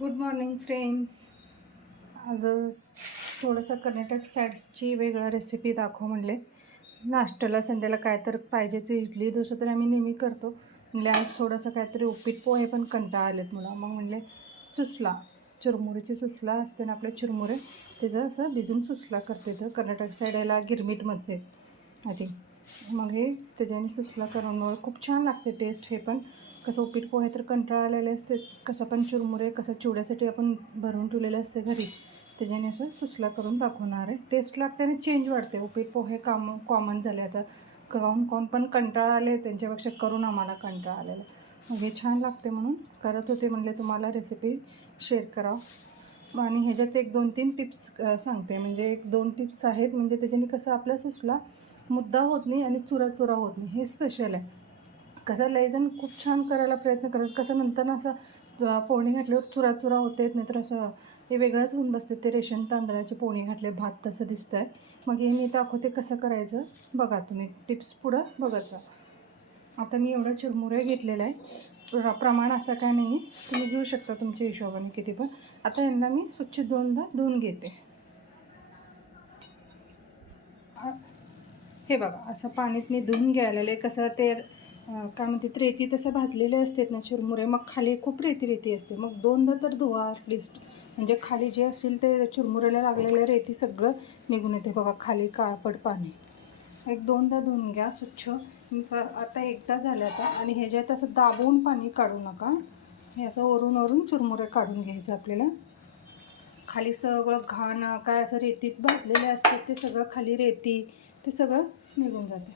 Good morning friends. आज थोडंसं कर्नाटक साईड्सची वेगळं रेसिपी दाखव म्हणले. नाश्त्याला संडेला काय तर पाहिजेच, इडली डोसा तर आम्ही नेहमी करतो. म्हणले आज थोडंसं काहीतरी उपीट पोहे पण कंटाळा आलेत मला. मग म्हणले सुसला, चुरमुरीची सुसला असते ना आपले चुरमुरे, त्याचं असं भिजून सुसला करते. तर कर्नाटक साईड याला गिरमीटमध्ये आधी मग हे त्याच्याने सुसला करून खूप छान लागते टेस्ट. हे पण कसं उपीट पोहे तर कंटाळा आलेले असते, कसं पण चुरमुरे कसं चिवड्यासाठी आपण भरून ठेवलेले असते घरी, त्याच्याने असं सुसला करून दाखवणार आहे. टेस्ट लागते आणि चेंज वाटते. उपीट पोहे कॉमन झाले आता, कोण पण कंटाळा आले त्यांच्यापेक्षा करून आम्हाला कंटाळा आलेला. मग हे छान लागते म्हणून करत होते. म्हणले तुम्हाला रेसिपी शेअर करावं. आणि ह्याच्यात 1-2-3 टिप्स सांगते. म्हणजे 1-2 टिप्स आहेत, म्हणजे त्याच्याने कसं आपला सुसला मुद्दा होत नाही आणि चुरा होत नाही. हे स्पेशल आहे. कसं लयजण खूप छान करायला प्रयत्न करतात, कसं नंतर असं पोळणी घातल्यावर चुरा होते, नाहीतर असं हे वेगळंच होऊन बसते. ते रेशन तांदळाची पोळणी घातले भात तसं दिसतं आहे. मग हे मी दाखवते कसं करायचं, बघा तुम्ही टिप्स पुढं बघत जा. आता मी एवढं चिरमुरे घेतलेलं आहे. प्रमाण असं काय नाही आहे, तुम्ही घेऊ शकता तुमच्या हिशोबाने किती पण. आता यांना मी स्वच्छ दोनदा धुवून घेते. हे बघा असं पाणीत मी धुवून घ्यायला. कसं ते काय म्हणते रेती तसं भाजलेले असतात ना चिरमुरे, मग खाली खूप रेती असते. मग दोनदा तर धुवा ॲटलिस्ट, म्हणजे खाली जे असेल ते चिरमुऱ्याला लागलेलं रेती सगळं निघून येते. बघा खाली काळपट पाणी. एक दोनदा धुवून घ्या स्वच्छ. आता एकदा झालं आता. आणि ह्याच्यात असं दाबून पाणी काढू नका. हे असं वरून चिरमुरे काढून घ्यायचं आपल्याला. खाली सगळं घाण काय असं रेतीत भाजलेले असतात ते सगळं, खाली रेती ते सगळं निघून जाते.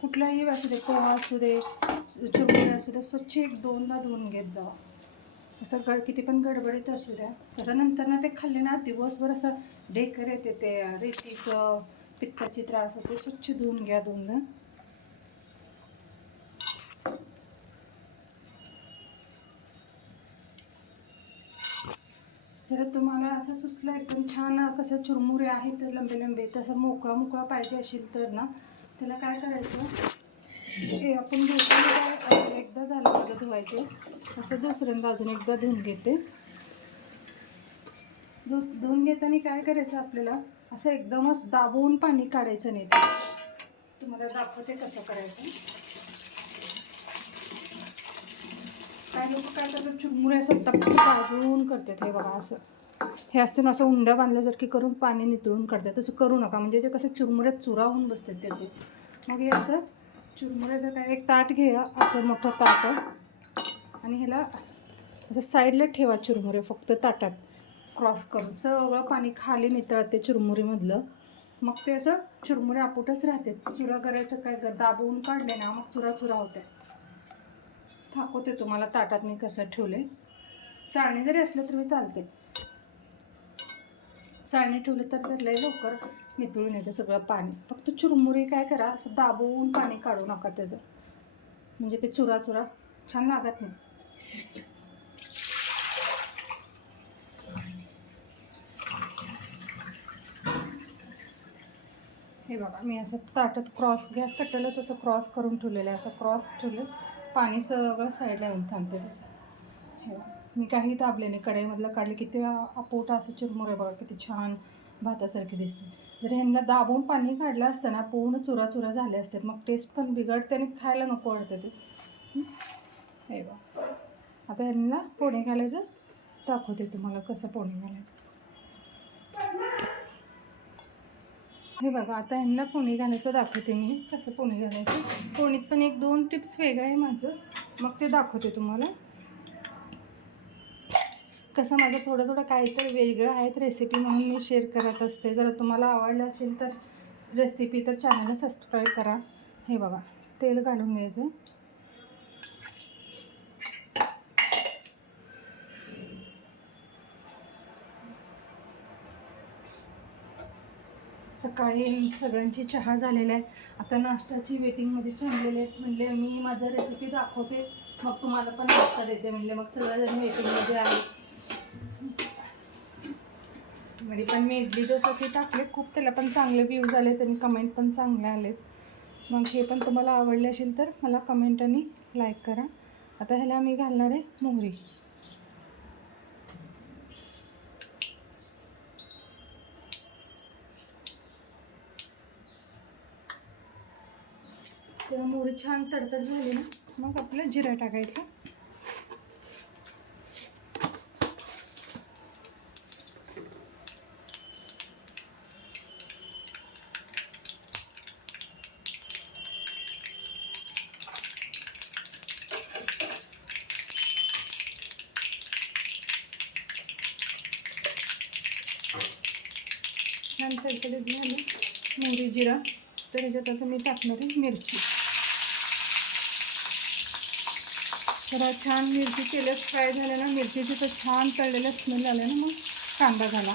कुठलाही असू दे, पोहा असू दे, चिरमुरे असू दे, स्वच्छ 1-2दा धुवून घेत जावा. असं किती पण गडबडीत असू द्या, त्याच्यानंतर ना ते खाल्ले ना दिवसभर असं ढेकर येते, ते रेतीचं पित्ताची त्रास होते. स्वच्छ धुवून घ्या 2दा. जर तुम्हाला असं सुचलं एकदम छान कसं चुरमुरे आहेत लंबे तसं मोकळा पाहिजे असेल तर ना, त्याला काय करायचं, हे आपण धुताना एकदा झालं माझं धुवायचं, असं दुसऱ्यांदा अजून एकदा धुवून घेते. धुवून घेताना काय करायचं आपल्याला, असं एकदमच दाबून पाणी काढायचं नाही. तुम्हाला दाखवते कसं करायचं. काय लोक काय करतात, चुरमुरे असं तप्प भाजून करतात. हे बघा असं हे असतं असं उंड्या बांधल्यासारखी करून पाणी नितळून काढतात. तसं करू नका, म्हणजे ते कसं चुरमुऱ्यात चुरा होऊन बसतात ते. मग हे असं चुरमुऱ्याचं काय एक ताट घ्या, असं मोठं ताट, आणि ह्याला असं साईडला ठेवा चुरमुरे, फक्त ताटात क्रॉस करून सगळं पाणी खाली नितळते चुरमुरीमधलं. मग ते असं चुरमुरे आपुटच राहते. चुरा करायचं काय, दाबवून काढले ना मग चुरा होते. दाखवते तुम्हाला ताटात मी कसं ठेवले. चाळणी जरी असलं तरी चालते, चाळणी ठेवले तर लय लवकर नितळून येतं सगळं पाणी. फक्त चुरमुरी काय करा, असं दाबवून पाणी काढू नका त्याचं, म्हणजे ते चुरा छान लागत नाही. हे बघा मी असं ताटात गॅस कट्ट्यालाच असं क्रॉस करून ठेवलेलं आहे. असं क्रॉस ठेवलं, पाणी सगळं साईडला येऊन थांबते तसं. हे मी काही दाबले नाही, कढईमधलं काढले, किती आपोटा असं चिरमुरे बघा किती छान भातासारखे दिसते. जर ह्यांना दाबून पाणी काढलं असतं ना, पूर्ण चुरा झाले असतात. मग टेस्ट पण बिघडते आणि खायला नको वाटतं ते. हे बघा आता ह्यांना पोळी घालायचं दाखवते तुम्हाला, कसं पोळी घालायचं. हे बघा आता ह्यांना पोळी घालायचं दाखवते मी, कसं पोळी घालायचं. पोळीत पण 1-2 टिप्स वेगळं आहे माझं, मग ते दाखवते तुम्हाला. कसं माझं थोडं काहीतरी वेगळं आहेत रेसिपी, म्हणून मी शेअर करत असते. जर तुम्हाला आवडलं असेल तर रेसिपी तर चॅनलला सबस्क्राईब करा. हे बघा तेल घालून घ्यायचं. सकाळी सगळ्यांची चहा झालेल्या आहे, आता नाश्त्याची वेटिंगमध्ये थांबलेले आहेत. म्हणले मी माझं रेसिपी दाखवते, मग तुम्हाला पण नाश्ता देते. म्हणले मग सगळ्याजण वेटिंगमध्ये आहे. मध्ये पण मी इडली डोसाचे टाकले, खूप त्याला पण चांगले व्ह्यूज आलेत आणि कमेंट पण चांगले आलेत. मग हे पण तुम्हाला आवडले असेल तर मला कमेंट आणि लाईक करा. आता ह्याला मी घालणार आहे मोहरी. तर मोहरी छान तडतड झाली ना, मग आपलं जिरं टाकायचं. छान तडतडीत झालं मोहरी जिरा. तर ह्याच्यात आता मी टाकणार आहे मिरची. तर छान मिरची तेलात फ्राय झालं ना, मिरचीची तर छान तळलेलं स्मेल आलं ना, मग कांदा घाला.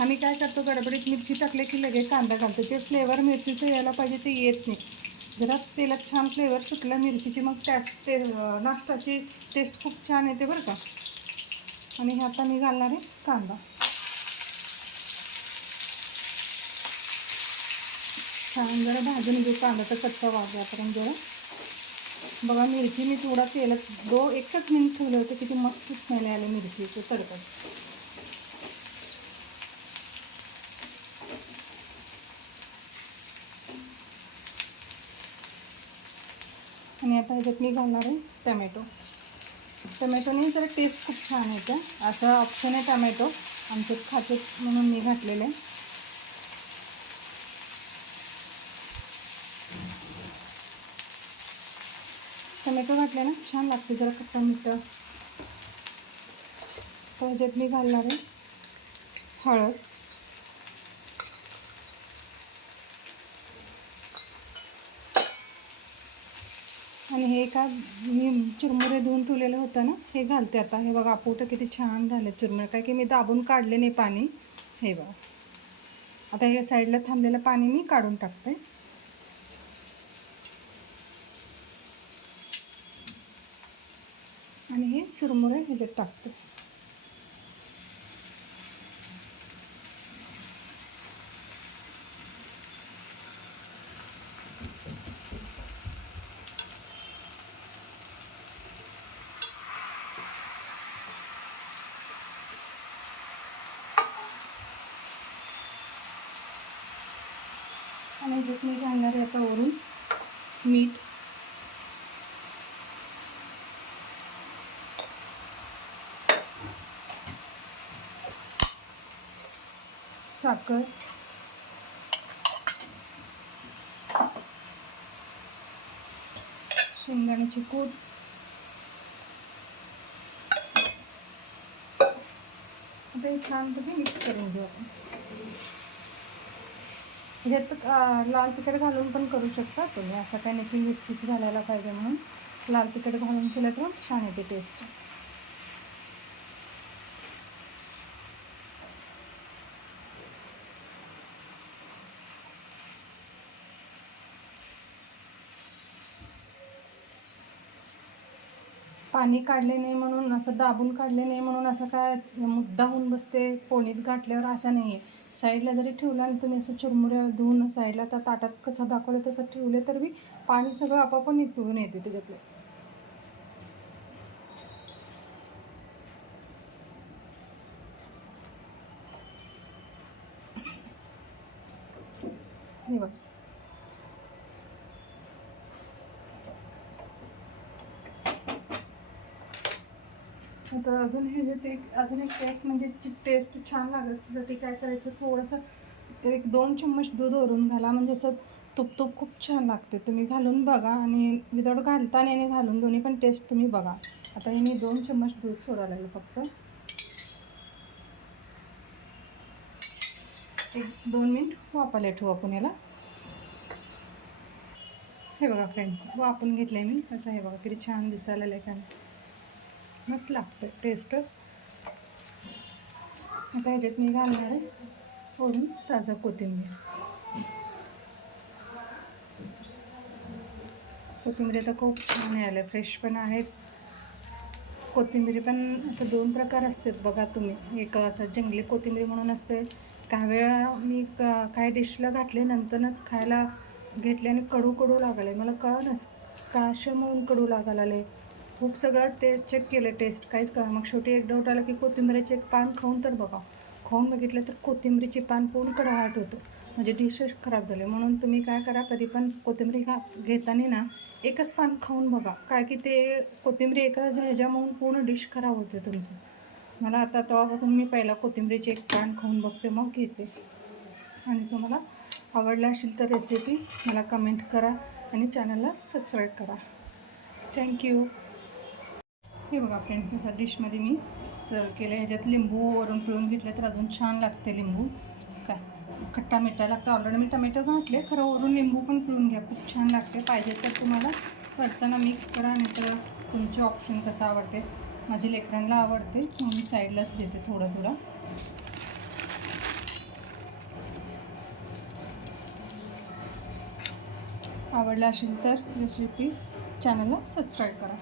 आम्ही काय करतो, गडबडीत मिरची टाकले की लगेच कांदा घालतो. ते फ्लेवर मिरचीचं यायला पाहिजे ते येत नाही. जरा तेलात छान फ्लेवर सुटला मिरचीची, मग त्यात ते नाश्त्याची टेस्ट खूप छान येते बरं का. आणि हे आता मी घालणार आहे कांदा. छान जरा भाजून घेऊ कांदा, तर कच्चा वाजेपर्यंत जरा. बघा मिरची मी थोडा तेलात एकच मिनिट ठेवलं होतं, किती मस्त स्मेल आले मिरचीचं तडका. आणि आता ह्याच्यात मी घालणार आहे टमॅटो. टमॅटोने जरा टेस्ट खूप छान येतं. असं ऑप्शन आहे टमॅटो, आमचे खाते म्हणून मी घातलेले. टमॅटो घातले ना छान लागते, जरा खट्टा मिठं. तर ह्याच्यात मी घालणार आहे हळद. आणि हे का मी चुरमुरे धुवून ठेवलेलं होतं ना, हे घालते आता. हे बघा पोटं किती छान झालं चुरमुरे, काय की मी दाबून काढले नाही पाणी. हे बघा आता हे साईडला थांबलेलं पाणी मी काढून टाकते. आणि हे चुरमुरे ह्याच्यात टाकते. आणि ह्याच्यात मी घालणार आहे आता वरून मीठ. साखर, शेंगदाण्याची कूट, आता हे छानपैकी मिक्स करून घेऊ आपण. ह्यात लाल तिखट घालून पण करू शकता तुम्ही, असं काही नाही की मिरचीच घालायला पाहिजे म्हणून. लाल तिखट घालून केलं तर छान येते टेस्ट. पाणी काढले नाही म्हणून, असं दाबून काढले नाही म्हणून असं काय मुद्दा होऊन बसते पोळीत गाठल्यावर, असं नाही आहे. साईडला जरी ठेवलं आणि तुम्ही असं चुरमुऱ्या धुवून साईडला त्या ताटात कसं दाखवलं तसं ठेवले तर बी पाणी सगळं आपोआप निथळून येते त्याच्यातलं. हे बघ आता अजून हे ते अजून एक टेस्ट म्हणजे टेस्ट छान लागण्यासाठी काय करायचं, थोडंसं 1-2 चम्मच दूध वरून घाला, म्हणजे असं तूप खूप छान लागते. तुम्ही घालून बघा, आणि विदाऊट घालताना आणि घालून दोन्ही पण टेस्ट तुम्ही बघा. आता हे मी 2 चम्मच दूध सोडायला लागलं फक्त. 1-2 मिनिट वाफायला ठेवू आपण याला. हे बघा फ्रेंड, वाफून घेतलं आहे मी. असं हे बघा किती छान दिसायला लागलं आहे, मस्त लागतं टेस्ट. आता ह्याच्यात मी घालणार आहे वरून ताजा कोथिंबीर. कोथिंबीर आता खूप छान आलं, फ्रेश पण आहेत. कोथिंबीर पण असं 2 प्रकार असतात बघा तुम्ही. एक असं जंगली कोथिंबीर म्हणून असते. काही वेळा मी काय डिशला घातले, नंतरच खायला घेतले आणि कडू लागाले. मला कळलंच काशं म्हणून कडू लागायला आले. खूप सगळं ते चेक केलं, टेस्ट काहीच कळलं. मग शेवटी एक डाऊट आला की कोथिंबीरीचे एक पान खाऊन तर बघा. खाऊन बघितलं तर कोथिंबीरीचे पान पूर्ण कडवट होतं. म्हणजे डिशेस खराब झाले. म्हणून तुम्ही काय करा, कधी पण कोथिंबीर घेताना ना एकच पान खाऊन बघा, काय की ते कोथिंबीर एका ह्याच्यामुळं पूर्ण डिश खराब होते तुमचं. मला आता तेव्हापासून मी पहिला कोथिंबीरीचे एक पान खाऊन बघते, मग घेते. आणि तुम्हाला आवडला असेल तर रेसिपी मला कमेंट करा आणि चॅनलला सबस्क्राईब करा. थँक्यू. हे बघा फ्रेंड्स, असा डिशमध्ये मी सर्व केलं. ह्याच्यात लिंबू वरून पिळून घेतले तर अजून छान लागते. लिंबू काय खट्टा मिठा लागतं. ऑलरेडी मी टमॅटो घातले, खरं वरून लिंबू पण पिळून घ्या, खूप छान लागते. पाहिजे तर तुम्हाला फरसाणा मिक्स करा, नाही तर तुमचे ऑप्शन कसं आवडते. माझी लेकरांना आवडते म्हणून मी साईडलाच देते थोडं थोडं. आवडला असेल तर रेसिपी चॅनलला सबस्क्राईब करा.